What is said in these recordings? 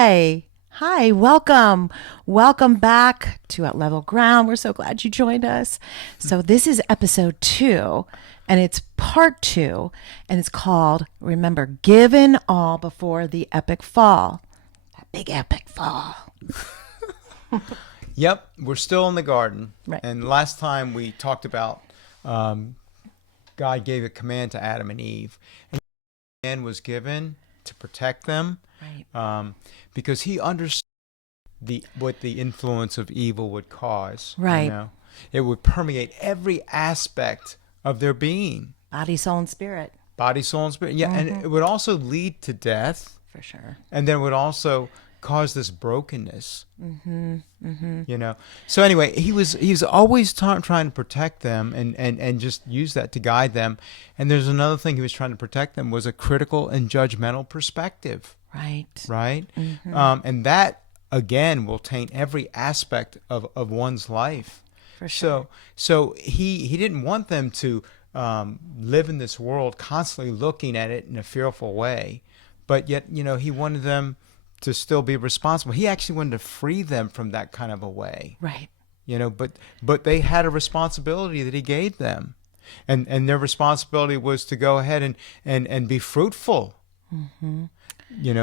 Hi. Hi, welcome. Welcome back to At Level Ground. We're so glad you joined us. So, this is episode 2, and it's part 2, and it's called, remember, Given All Before the Epic Fall. That big epic fall. Yep, we're still in the garden. Right. And last time we talked about God gave a command to Adam and Eve. And the command was given to protect them Right. because he understood what the influence of evil would cause. Right. You know? It would permeate every aspect of their being. Body, soul, and spirit. Body, soul, and spirit. Yeah, and it would also lead to death. For sure. And then it would also cause this brokenness. You know. So anyway, he's always trying to protect them and just use that to guide them. And there's another thing he was trying to protect them was a critical and judgmental perspective. Right. Right. And that again will taint every aspect of one's life. For sure. So he didn't want them to live in this world constantly looking at it in a fearful way, but yet he wanted them to still be responsible. He actually wanted to free them from that kind of a way. Right. But they had a responsibility that he gave them. And their responsibility was to go ahead and be fruitful.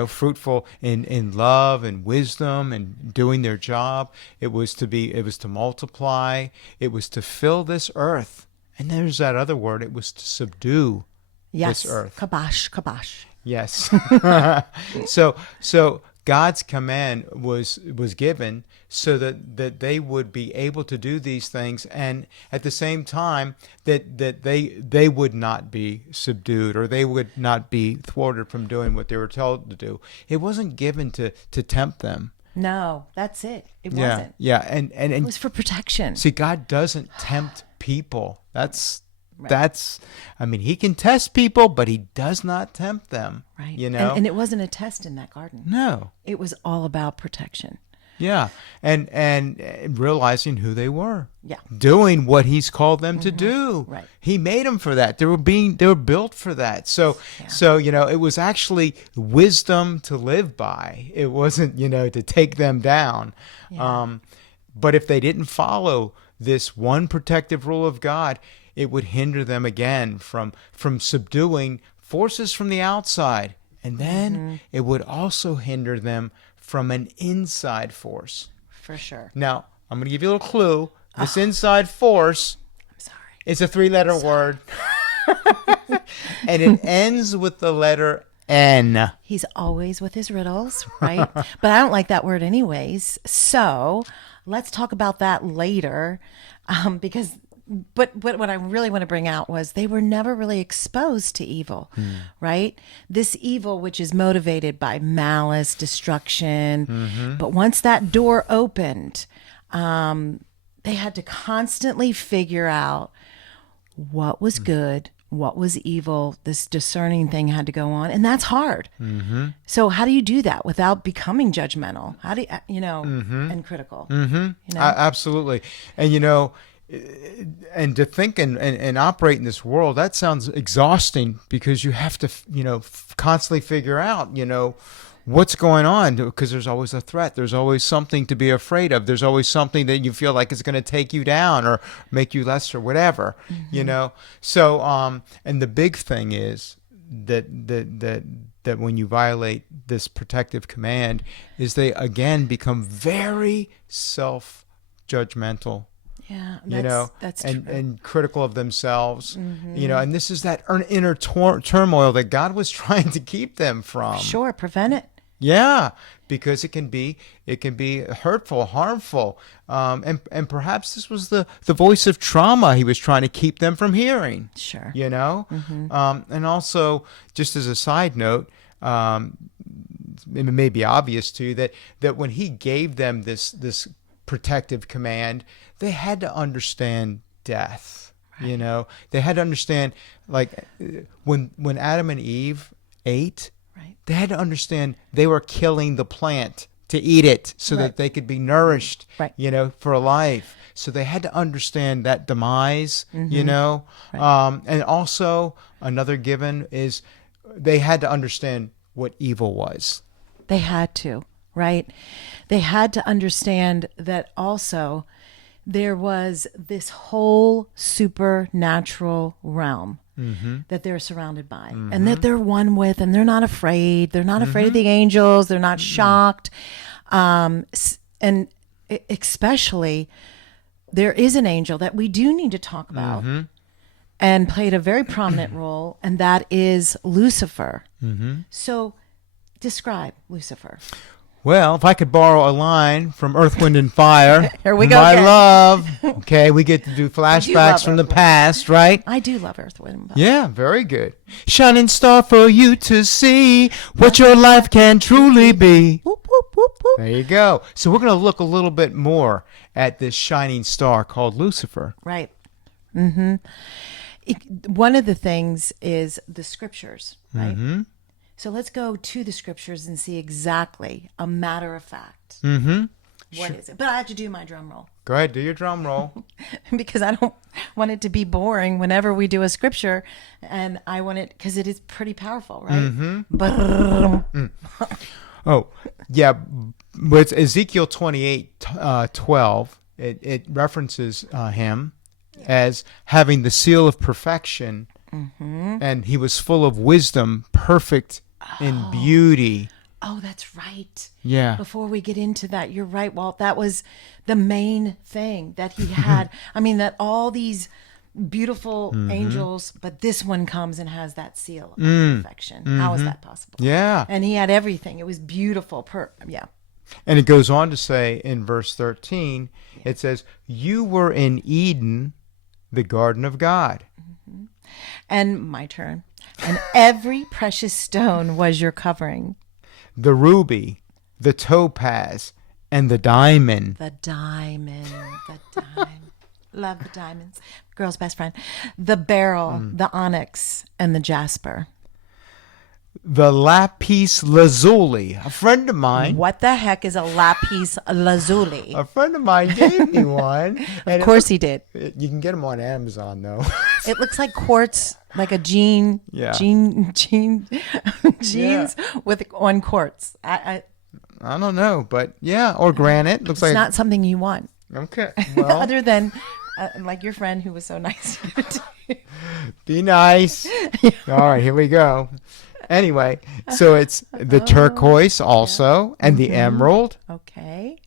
Fruitful in love and wisdom and doing their job. It was to multiply. It was to fill this earth. And there's that other word. It was to subdue this earth. Kabosh, kabosh. Yes. So God's command was given so that they would be able to do these things, and at the same time that they would not be subdued or they would not be thwarted from doing what they were told to do. It wasn't given to tempt them. No, that's it. It wasn't. Yeah, and It was for protection. see, God doesn't tempt people. He can test people, but he does not tempt them. Right. And it wasn't a test in that garden. No. It was all about protection. Yeah. And realizing who they were. Yeah. Doing what he's called them to do. Right. He made them for that. They were built for that. So it was actually wisdom to live by. It wasn't, to take them down. Yeah. But if they didn't follow this one protective rule of God, it would hinder them again from subduing forces from the outside. And then it would also hinder them from an inside force. For sure. Now, I'm going to give you a little clue. This inside force I'm sorry. is a 3-letter word. And it ends with the letter N. He's always with his riddles, right? But I don't like that word anyways. So let's talk about that later. But what I really want to bring out was they were never really exposed to evil, right? This evil, which is motivated by malice, destruction. But once that door opened, they had to constantly figure out what was good, what was evil. This discerning thing had to go on, and that's hard. So how do you do that without becoming judgmental? How do you, and critical? Absolutely. And and to think and operate in this world, that sounds exhausting because you have to, constantly figure out, what's going on, because there's always a threat. There's always something to be afraid of. There's always something that you feel like is going to take you down or make you less or whatever, So, and the big thing is that when you violate this protective command is they again become very self-judgmental. Yeah, that's true. And critical of themselves, and this is that inner turmoil that God was trying to keep them from. Sure, prevent it. Yeah, because it can be hurtful, harmful, and perhaps this was the voice of trauma he was trying to keep them from hearing. Sure. And also, just as a side note, it may be obvious to you that when he gave them this protective command, they had to understand death. Right. They had to understand, like when Adam and Eve ate, Right. they had to understand they were killing the plant to eat it so that they could be nourished, Right. For a life. So they had to understand that demise, Right. And also another given is they had to understand what evil was. They had to. right? They had to understand that also there was this whole supernatural realm that they're surrounded by and that they're one with, and they're not afraid. They're not afraid of the angels. They're not shocked. And especially, there is an angel that we do need to talk about and played a very prominent role, and that is Lucifer. So describe Lucifer. Well, if I could borrow a line from Earth, Wind, and Fire, Here we go my again. love. Okay, we get to do flashbacks from the past, right? I do love Earth, Wind, and Fire. Yeah, very good. Shining star for you to see what your life can truly be. Whoop, whoop, whoop, whoop. There you go. So we're going to look a little bit more at this shining star called Lucifer. Right. One of the things is the scriptures, right? So let's go to the scriptures and see exactly a matter of fact. What is it? But I have to do my drum roll Go ahead, do your drum roll. because I don't want it to be boring whenever we do a scripture, and I want it because it is pretty powerful, right? Oh, yeah. With Ezekiel 28:12, it references him as having the seal of perfection, and he was full of wisdom, perfect in beauty. Oh, that's right. Yeah. Before we get into that, you're right, Walt. That was the main thing that he had. I mean, that all these beautiful angels, but this one comes and has that seal of perfection. How is that possible? Yeah. And he had everything. It was beautiful. Yeah. And it goes on to say in verse 13, it says, "You were in Eden, the garden of God." And my turn. And every precious stone was your covering. The ruby, the topaz, and the diamond. The diamond. The diamond. Love the diamonds. Girl's best friend. The beryl, the onyx, and the jasper. The lapis lazuli. A friend of mine. What the heck is a lapis lazuli? A friend of mine gave me one. Of course he did. You can get them on Amazon, though. It looks like quartz, like a jeans with on quartz. I don't know, but yeah, or granite. Looks It's like not something you want, okay. Well, other than like your friend who was so nice to give it to you. be nice. All right, here we go. Anyway, so it's the turquoise also, and the emerald. Okay.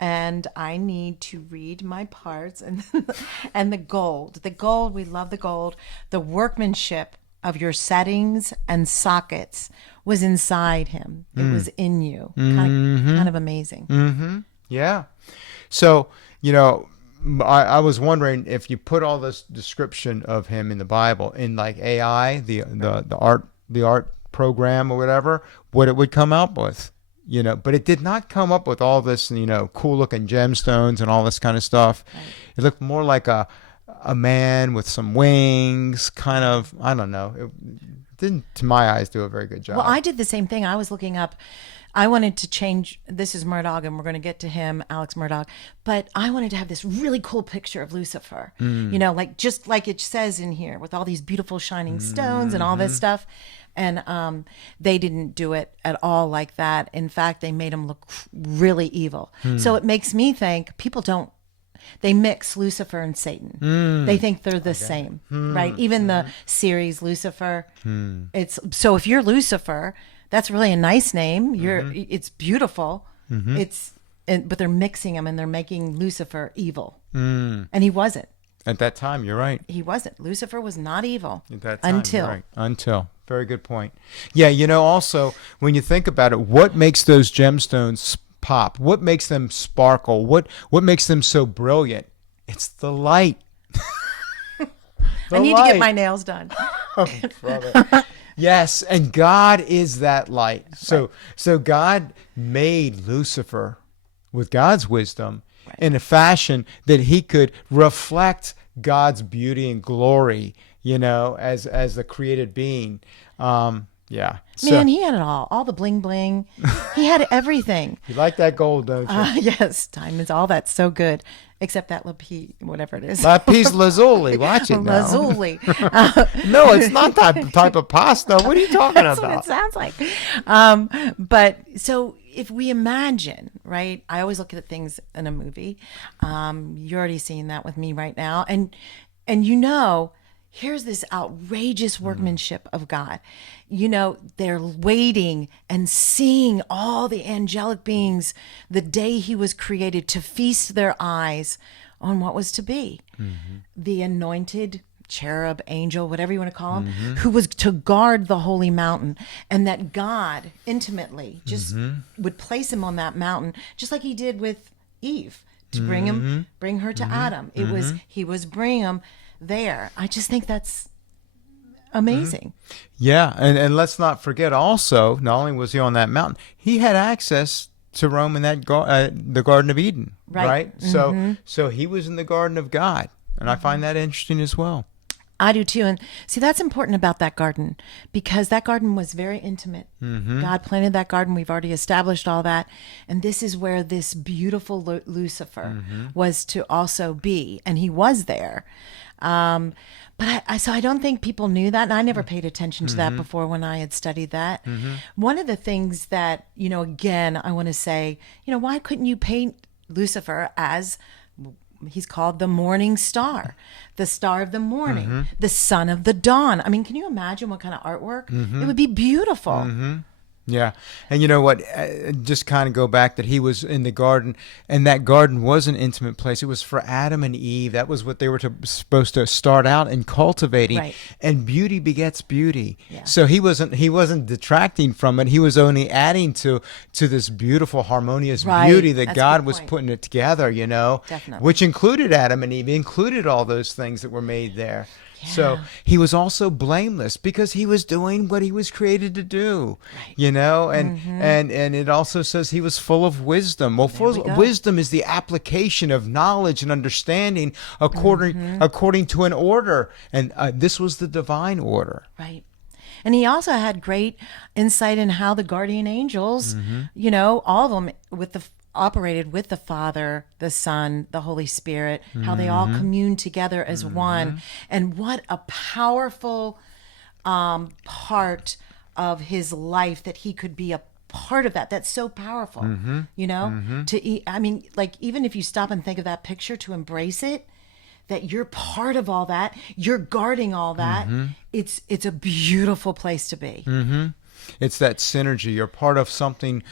And I need to read my parts and the gold. The gold, we love the gold. The workmanship of your settings and sockets was inside him. It was in you. Kind of amazing. Yeah. So, I was wondering if you put all this description of him in the Bible in like AI, the art program or whatever, what it would come up with. But it did not come up with all this, cool looking gemstones and all this kind of stuff. Right. It looked more like a man with some wings, kind of, I don't know. It didn't, to my eyes, do a very good job. Well, I did the same thing. I was looking up, I wanted to change, this is Murdaugh, and we're going to get to him, Alex Murdaugh, but I wanted to have this really cool picture of Lucifer, just like it says in here, with all these beautiful shining stones and all this stuff. And they didn't do it at all like that. In fact, they made him look really evil. So it makes me think they mix Lucifer and Satan. They think they're the same, right? Even the series Lucifer. So if you're Lucifer, that's really a nice name. It's beautiful. But they're mixing them and they're making Lucifer evil. And he wasn't. At that time, you're right. He wasn't. Lucifer was not evil. At that time, you're right. Until. Very good point. Yeah, also, when you think about it, what makes those gemstones pop? What makes them sparkle? What makes them so brilliant? It's the light. I need to get my nails done. Oh, brother. Yes, and God is that light. So God made Lucifer with God's wisdom in a fashion that he could reflect God's beauty and glory, as the created being. Yeah. Man, he had it all the bling bling. He had everything. You like that gold, don't you? Yes, diamonds, all that's so good, except that lapis, whatever it is. Lapis lazuli. Watch it now. Lazuli. No, it's not that type of pasta. What are you talking That's about? what it sounds like. But so if we imagine, right? I always look at things in a movie. You're already seeing that with me right now, and here's this outrageous workmanship of God. They're waiting and seeing all the angelic beings the day he was created to feast their eyes on what was to be. The anointed cherub, angel, whatever you want to call him, who was to guard the holy mountain, and that God intimately just would place him on that mountain, just like he did with Eve to bring her to Adam. He was bringing him there. I just think that's amazing. Yeah, and let's not forget also, not only was he on that mountain, he had access to roam in that the Garden of Eden, right? So he was in the Garden of God, and I find that interesting as well. I do too. And see, that's important about that garden, because that garden was very intimate. God planted that garden. We've already established all that. And this is where this beautiful Lucifer was to also be. And he was there. But I don't think people knew that. And I never paid attention to that before when I had studied that. One of the things that, again, I want to say, why couldn't you paint Lucifer as, he's called the morning star, the star of the morning, the son of the dawn. I mean, can you imagine what kind of artwork? It would be beautiful. Yeah. And you know what? Just kind of go back that he was in the garden, and that garden was an intimate place. It was for Adam and Eve. That was what they were supposed to start out in cultivating. Right. And beauty begets beauty. Yeah. So he wasn't detracting from it. He was only adding to this beautiful, harmonious beauty that That's a God good was point. putting it together, Definitely. which included Adam and Eve, included all those things that were made there. So Yeah. he was also blameless because he was doing what he was created to do, and it also says he was full of wisdom. Well, wisdom is the application of knowledge and understanding according to an order, and this was the divine order. Right. And he also had great insight in how the guardian angels, all of them operated with the Father, the Son, the Holy Spirit, how they all commune together as one. And what a powerful part of his life that he could be a part of that. That's so powerful, I mean, like, even if you stop and think of that picture, to embrace it, that you're part of all that, you're guarding all that. It's a beautiful place to be. It's that synergy. You're part of something,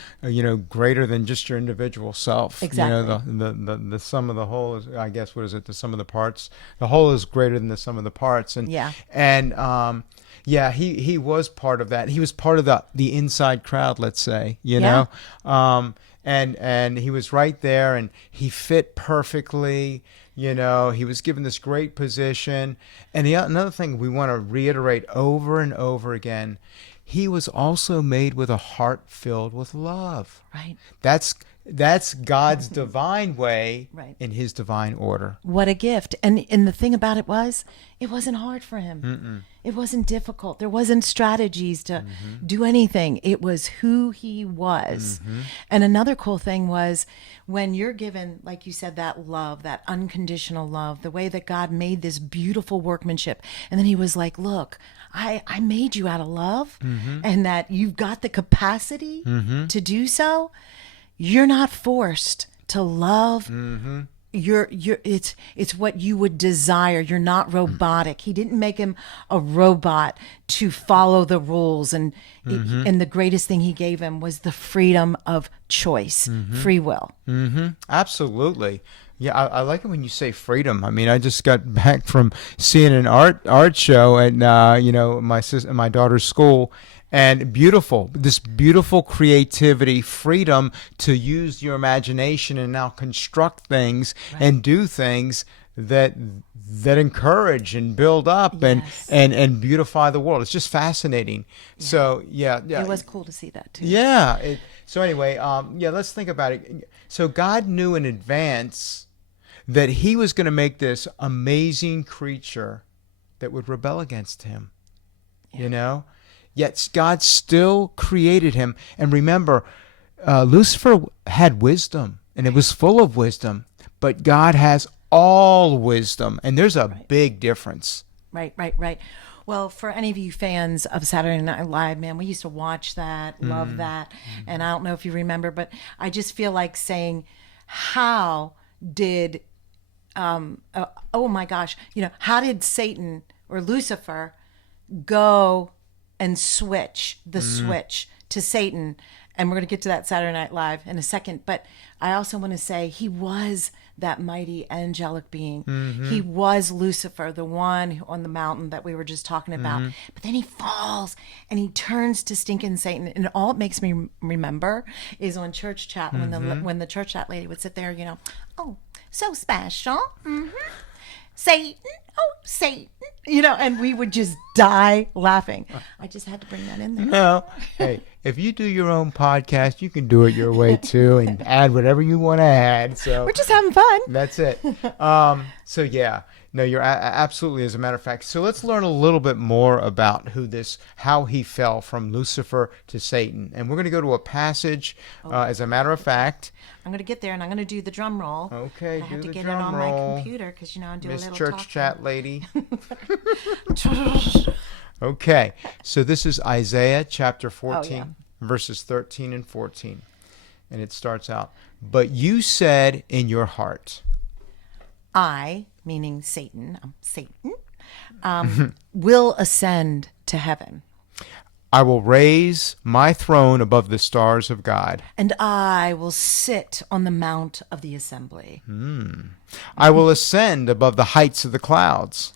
greater than just your individual self. Exactly. The sum of the whole is, I guess, what is it? The sum of the parts. The whole is greater than the sum of the parts. And he was part of that. He was part of the inside crowd, let's say. And he was right there, and he fit perfectly. He was given this great position. And another thing we want to reiterate over and over again. He was also made with a heart filled with love. Right. That's God's divine way in his divine order. What a gift. And the thing about it wasn't hard for him. It wasn't difficult. There wasn't strategies to do anything. It was who he was. And another cool thing was when you're given, like you said, that love, that unconditional love, the way that God made this beautiful workmanship. And then he was like, look, I made you out of love, and that you've got the capacity to do so. You're not forced to love. It's what you would desire. You're not robotic. He didn't make him a robot to follow the rules. And the greatest thing he gave him was the freedom of choice, free will. Absolutely. Yeah, I like it when you say freedom. I mean, I just got back from seeing an art show at my daughter's school, and this beautiful creativity, freedom to use your imagination and now construct things and do things that encourage and build up and beautify the world. It's just fascinating. Yeah. So it was cool to see that too. Yeah. So anyway, let's think about it. So God knew in advance that he was going to make this amazing creature that would rebel against him. Yet God still created him. And remember, Lucifer had wisdom, and it was full of wisdom. But God has all wisdom, and there's a big difference. Right. Well, for any of you fans of Saturday Night Live, man, we used to watch that, love that. And I don't know if you remember, but I just feel like saying, how did, oh my gosh, how did Satan or Lucifer go and switch the switch to Satan? And we're going to get to that Saturday Night Live in a second. But I also want to say he was that mighty angelic being. He was Lucifer, the one on the mountain that we were just talking about. But then he falls and he turns to stinking Satan. And all it makes me remember is on church chat when the church chat lady would sit there, oh, so special. Satan, oh, Satan. And we would just die laughing. I just had to bring that in there. No. Hey, if you do your own podcast, you can do it your way too and add whatever you want to add. So we're just having fun. That's it. So yeah, no, you're absolutely, as a matter of fact. So let's learn a little bit more about how he fell from Lucifer to Satan. And we're going to go to a passage, as a matter of fact. I'm going to get there, and I'm going to do the drum roll. Okay, I have to the get drum it on roll. my computer because I do Miss a little Church talking. Chat Lady. Okay, so this is Isaiah chapter 14, verses 13 and 14. And it starts out, "But you said in your heart." I, meaning Satan, will ascend to heaven. "I will raise my throne above the stars of God. And I will sit on the mount of the assembly. I will ascend above the heights of the clouds.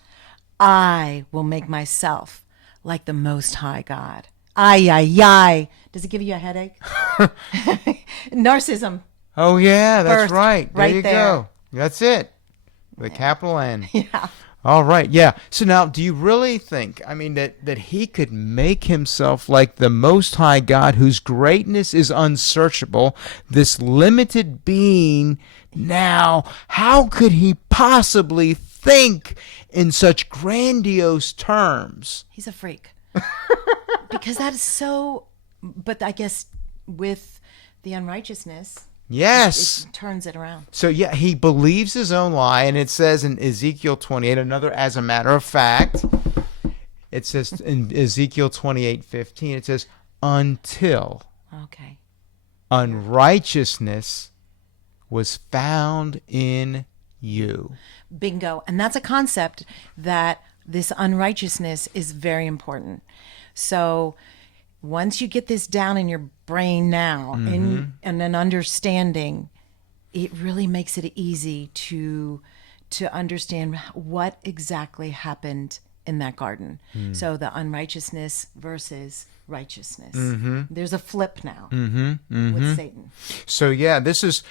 I will make myself like the Most High God." Ay, ay, ay. Does it give you a headache? Narcissism. Oh, yeah, that's Birth, right. There right you there. go. That's it. With a capital N. Yeah. All right, yeah. So now, do you really think, that he could make himself like the Most High God, whose greatness is unsearchable, this limited being? Now, how could he possibly think in such grandiose terms? He's a freak. Because that is so, but I guess with the unrighteousness, Yes. it turns it around. So, yeah, he believes his own lie, and it says in Ezekiel 28, as a matter of fact, it says in Ezekiel 28:15, it says, "Until Okay. unrighteousness was found in you." Bingo. And that's a concept that this unrighteousness is very important. So once you get this down in your brain now and an understanding, it really makes it easy to understand what exactly happened in that garden. So the unrighteousness versus righteousness. There's a flip now with Satan. So, yeah, this is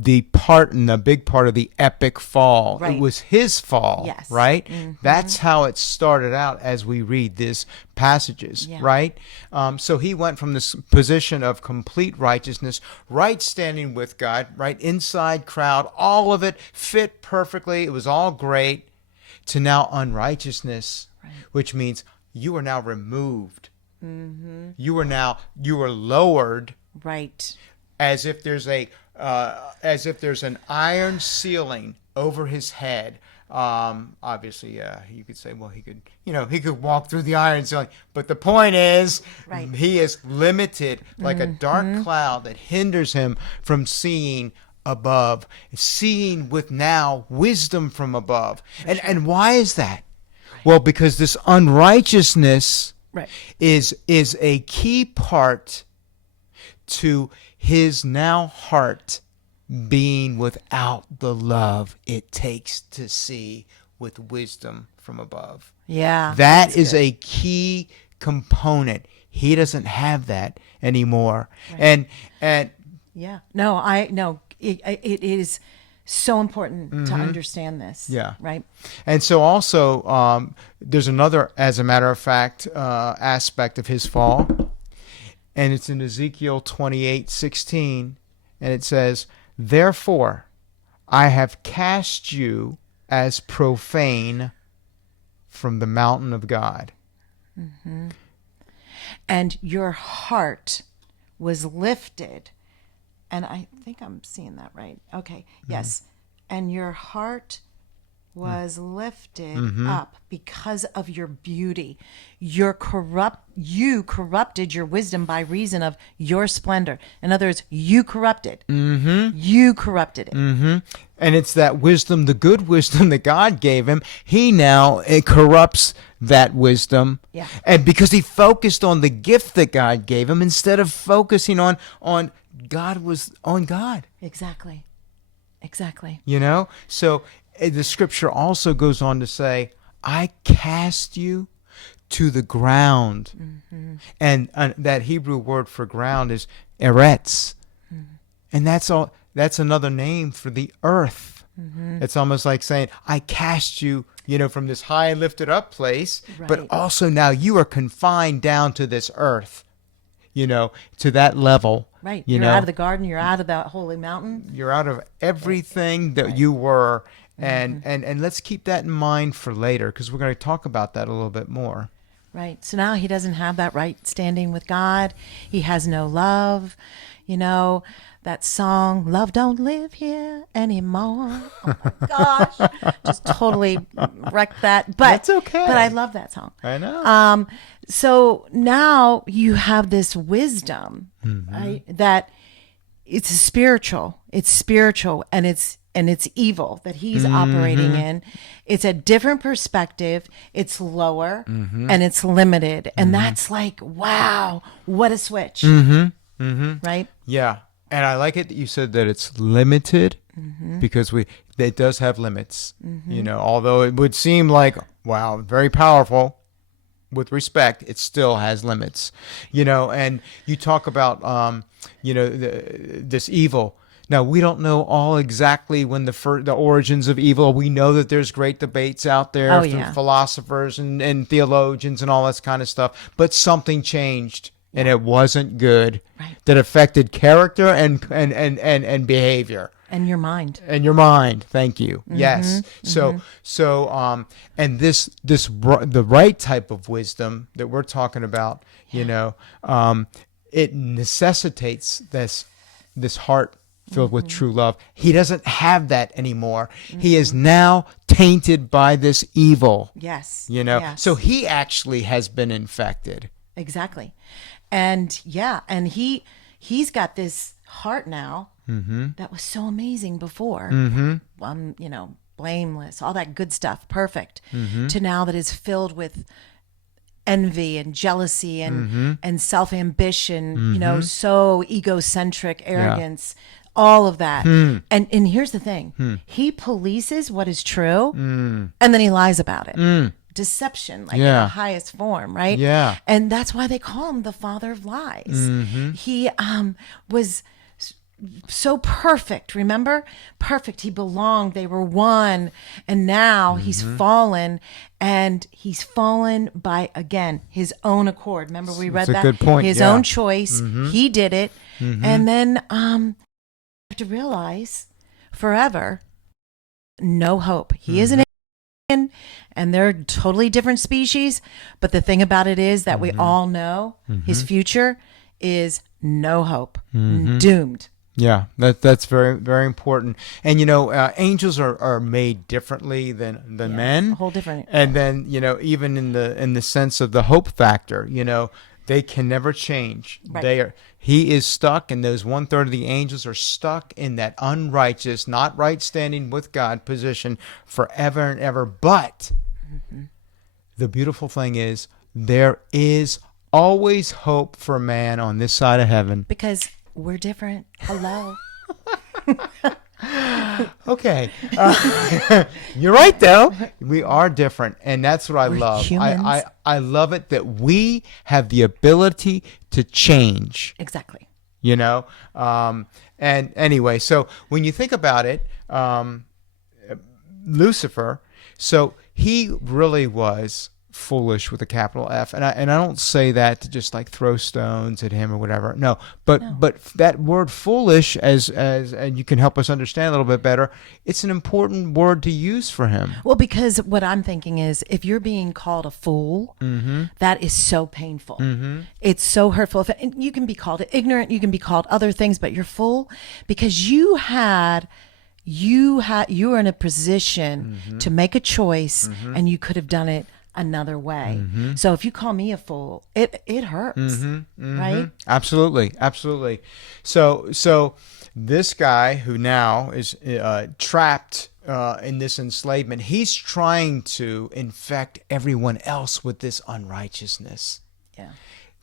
the part and the big part of the epic fall. Right. It was his fall, Yes. right? That's how it started out as we read these passages, Yeah. right? So he went from this position of complete righteousness, right standing with God, right inside crowd, all of it fit perfectly. It was all great, to now unrighteousness, which means you are now removed. You are lowered, Right. as if there's an iron ceiling over his head. Obviously, you could say, well, he could walk through the iron ceiling, but the point is, Right. he is limited, like a dark cloud that hinders him from seeing above, seeing with now wisdom from above. And why is that? Well, because this unrighteousness is a key part to his now heart being without the love it takes to see with wisdom from above. Yeah. That is a key component. He doesn't have that anymore. And Yeah. No, it is so important to understand this. Yeah. Right. And so also, there's another, as a matter of fact, aspect of his fall. And it's in Ezekiel 28:16. And it says, "Therefore, I have cast you as profane from the mountain of God." And your heart was lifted. And I think I'm seeing that right. Okay. Yes. And your heart was lifted up because of your beauty. You corrupted your wisdom by reason of your splendor. In other words, you corrupted. You corrupted it. And it's that wisdom, the good wisdom that God gave him. He now it corrupts that wisdom. Yeah. And because he focused on the gift that God gave him instead of focusing on God. Exactly. Exactly. You know? So the scripture also goes on to say, I cast you to the ground. And that Hebrew word for ground is eretz. And that's another name for the earth. It's almost like saying, I cast you, from this high and lifted up place, but Right. also now you are confined down to this earth, to that level. Right. You You're know, out of the garden. You're out of that holy mountain. you're out of everything that you were. And let's keep that in mind for later, because we're going to talk about that a little bit more. Right. So now he doesn't have that right standing with God. He has no love. That song, Love Don't Live Here Anymore. Oh my gosh. Just totally wrecked that. But That's okay. But I love that song. I know. So now you have this wisdom, right? That it's spiritual. It's spiritual and it's evil that he's operating in. It's a different perspective. It's lower and it's limited. And that's like, wow, what a switch. Right? Yeah. And I like it that you said that it's limited, because it does have limits. Although it would seem like, wow, very powerful, with respect, it still has limits. And you talk about this evil. Now, we don't know all exactly when the origins of evil. We know that there's great debates out there through philosophers and theologians and all this kind of stuff. But something changed, and it wasn't good. Right. That affected character and behavior. And your mind. And your mind. Thank you. Yes. So and the right type of wisdom that we're talking about, it necessitates this heart filled with true love. He doesn't have that anymore. He is now tainted by this evil. Yes. Yes. So he actually has been infected. Exactly. And and he's got this heart now that was so amazing before. Blameless, all that good stuff, perfect, to now that is filled with envy and jealousy and self-ambition, so egocentric, arrogance, all of that. And here's the thing. He polices what is true and then he lies about it. Deception, like in the highest form, right? Yeah. And that's why they call him the father of lies. He was so perfect, remember? Perfect. He belonged. They were one. And now he's fallen, and he's fallen by, again, his own accord. Remember we read That's that? a good point. His own choice. He did it. And then you have to realize forever, no hope. He is an alien, and they're totally different species. But the thing about it is that we all know his future is no hope, doomed. Yeah, that's very, very important. And angels are made differently than men. A whole different. And then even in the sense of the hope factor, they can never change. Right. He is stuck, and those 1/3 of the angels are stuck in that unrighteous, not right standing with God position forever and ever. But the beautiful thing is there is always hope for man on this side of heaven. Because we're different. Hello. Okay. You're right, though. We are different, and that's what I love. humans. I love it that we have the ability to change. Exactly. And anyway, so when you think about it, Lucifer, so he really was foolish with a capital F, and I don't say that to just like throw stones at him or whatever. No, but that word foolish, as and you can help us understand a little bit better. It's an important word to use for him. Well, because what I'm thinking is, if you're being called a fool, that is so painful. It's so hurtful. You can be called ignorant, you can be called other things, but you're full because you were in a position to make a choice, and you could have done it another way. So if you call me a fool, it hurts, right? Absolutely. So this guy who now is trapped in this enslavement, he's trying to infect everyone else with this unrighteousness. Yeah.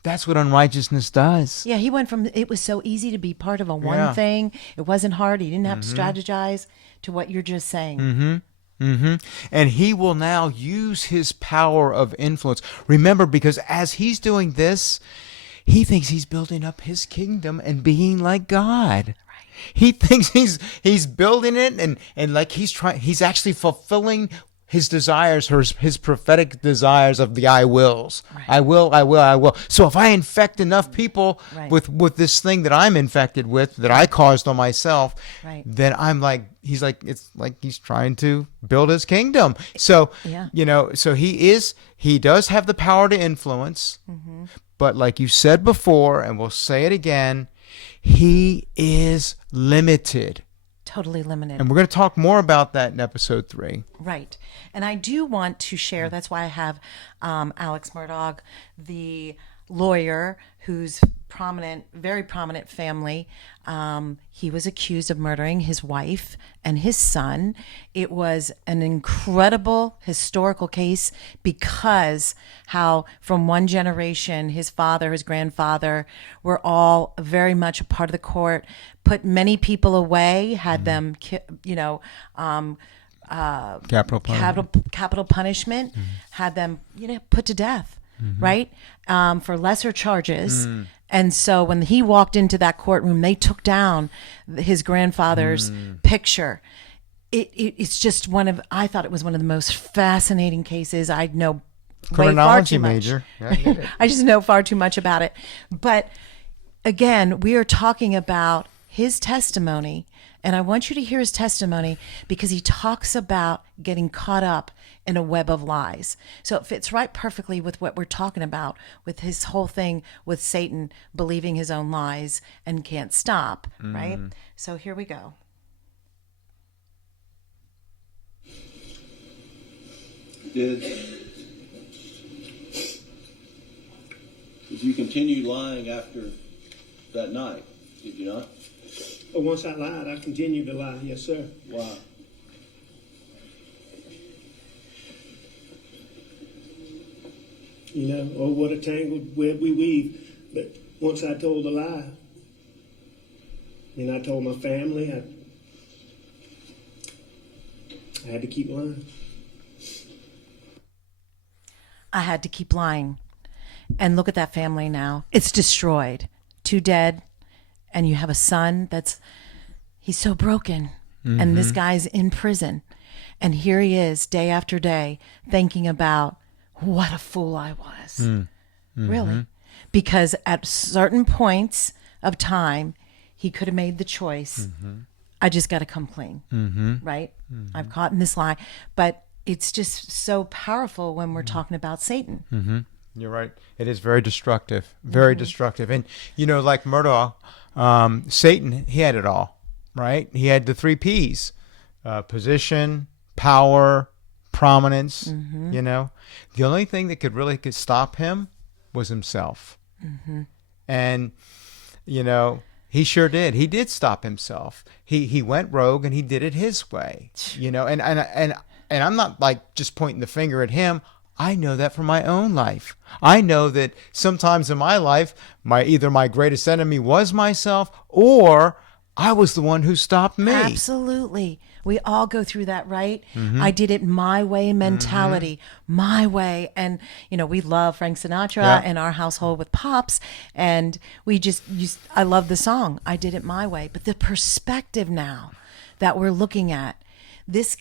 That's what unrighteousness does. Yeah, he went from it was so easy to be part of a one thing. It wasn't hard. He didn't have to strategize, to what you're just saying. And he will now use his power of influence. Remember, because as he's doing this, he thinks he's building up his kingdom and being like God. Right. He thinks he's building it and like he's actually fulfilling his desires, his prophetic desires of the I wills. Right. I will. So if I infect enough people Right. with this thing that I'm infected with, that I caused on myself, Right. then it's like he's trying to build his kingdom. So, so he does have the power to influence, but like you said before, and we'll say it again, he is limited. Totally limited. And we're going to talk more about that in episode 3. Right. And I do want to share, that's why I have Alex Murdaugh, the lawyer who's very prominent family. He was accused of murdering his wife and his son. It was an incredible historical case because how from one generation, his father, his grandfather were all very much a part of the court, put many people away, had them, capital punishment, had them, put to death, right? For lesser charges. And so when he walked into that courtroom, they took down his grandfather's picture. It's just I thought it was one of the most fascinating cases. I know way far too much. Major. Yeah, I just know far too much about it. But again, we are talking about his testimony, and I want you to hear his testimony because he talks about getting caught up in a web of lies. So it fits right perfectly with what we're talking about with his whole thing with Satan believing his own lies and can't stop, right? So here we go. Did you continue lying after that night? Did you not? But once I lied, I continued to lie. Yes, sir. Why? Oh, what a tangled web we weave. But once I told a lie, and I told my family, I had to keep lying. I had to keep lying. And look at that family now. It's destroyed. 2 dead. And you have a son he's so broken. And this guy's in prison. And here he is day after day thinking about what a fool I was. Really. Because at certain points of time, he could have made the choice. I just got to come clean. Right? I've caught in this lie. But it's just so powerful when we're talking about Satan. You're right. It is very destructive. Very destructive. And, like Murdaugh, Satan, he had it all, right? He had the 3 P's, position, power, prominence, The only thing that could stop him was himself. And, he sure did. He did stop himself. He went rogue and he did it his way, and I'm not like just pointing the finger at him. I know that from my own life. I know that sometimes in my life, either my greatest enemy was myself or I was the one who stopped me. Absolutely. We all go through that, right? I did it my way mentality, my way. And, we love Frank Sinatra in our household with Pops. And I love the song, I Did It My Way. But the perspective now that we're looking at, this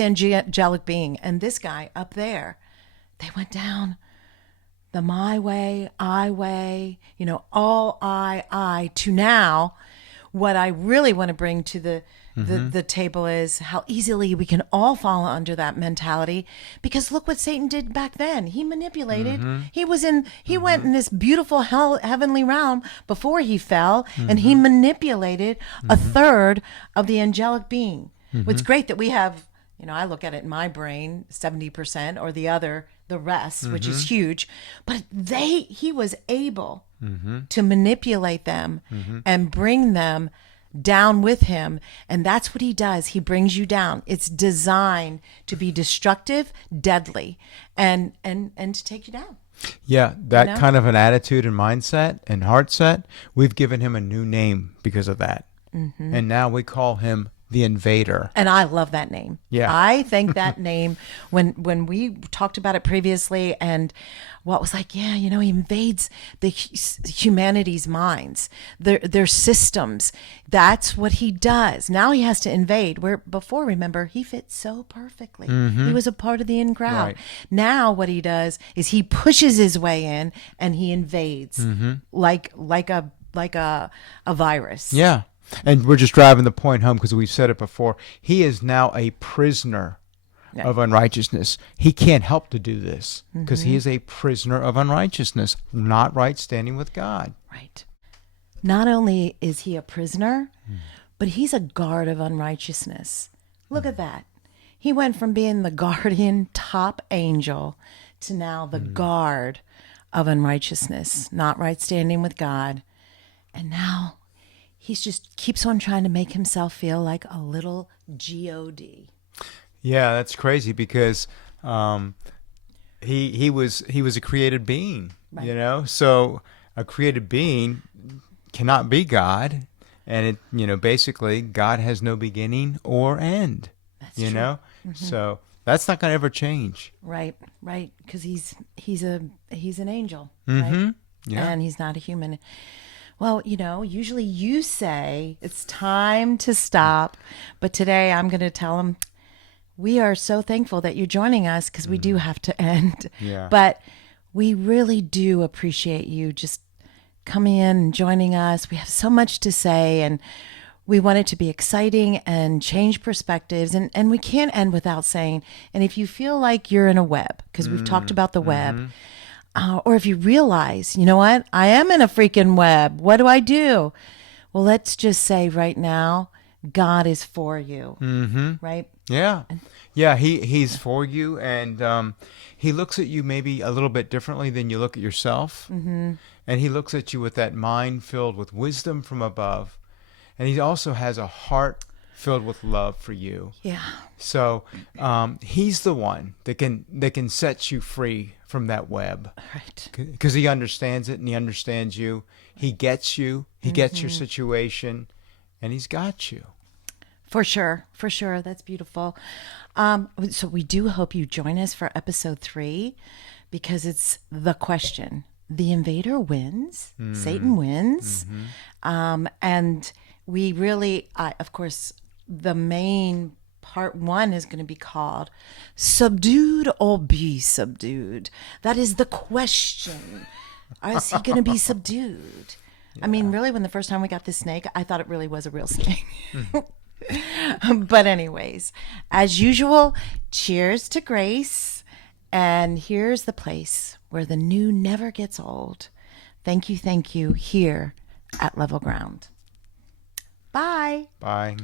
angelic being, and this guy up there, They went down the my way, all I, to now. What I really want to bring to the table is how easily we can all fall under that mentality, because look what Satan did back then. He manipulated. He went in this beautiful heavenly realm before he fell, and he manipulated a third of the angelic being. It's great that we have, I look at it in my brain, 70%, or the rest, which is huge, but he was able to manipulate them and bring them down with him. And that's what he does. He brings you down. It's designed to be destructive, deadly, and to take you down. Yeah, that kind of an attitude and mindset and heart set, we've given him a new name because of that. And now we call him the Invader. And I love that name. Yeah. I think that name, when we talked about it previously, and what was like, he invades humanity's minds, their systems. That's what he does. Now he has to invade, where before, remember, he fit so perfectly. He was a part of the in crowd. Right. Now what he does is he pushes his way in and he invades like a virus. Yeah. And we're just driving the point home because we've said it before. He is now a prisoner of unrighteousness. He can't help to do this because he is a prisoner of unrighteousness, not right standing with God. Right. Not only is he a prisoner, but he's a guard of unrighteousness. Look at that. He went from being the guardian top angel to now the guard of unrighteousness, not right standing with God. And now he's just keeps on trying to make himself feel like a little God. Yeah, that's crazy because he was a created being, Right. So a created being cannot be God, and basically God has no beginning or end. That's true. So that's not going to ever change. Right, because he's an angel, right? Yeah. And he's not a human. Well, usually you say it's time to stop, but today I'm going to tell him we are so thankful that you're joining us, because we do have to end. Yeah. But we really do appreciate you just coming in and joining us. We have so much to say, and we want it to be exciting and change perspectives. And we can't end without saying, and if you feel like you're in a web, because we've talked about the web, or if you realize, you know what, I am in a freaking web. What do I do? Well, let's just say right now, God is for you, right? Yeah. Yeah, he's for you, and he looks at you maybe a little bit differently than you look at yourself. And he looks at you with that mind filled with wisdom from above. And he also has a heart filled with love for you. Yeah. So he's the one that can set you free from that web. Right. Because he understands it, and he understands you. He gets you. He gets your situation, and he's got you. For sure. That's beautiful. So we do hope you join us for episode 3, because it's the question. The invader wins. Satan wins. And we really, of course, the main part 1 is going to be called Subdued or Be Subdued. That is the question. Is he going to be subdued? Yeah. I mean, really, when the first time we got this snake, I thought it really was a real snake. But anyways, as usual, cheers to grace. And here's the place where the new never gets old. Thank you here at Level Ground. Bye. Bye.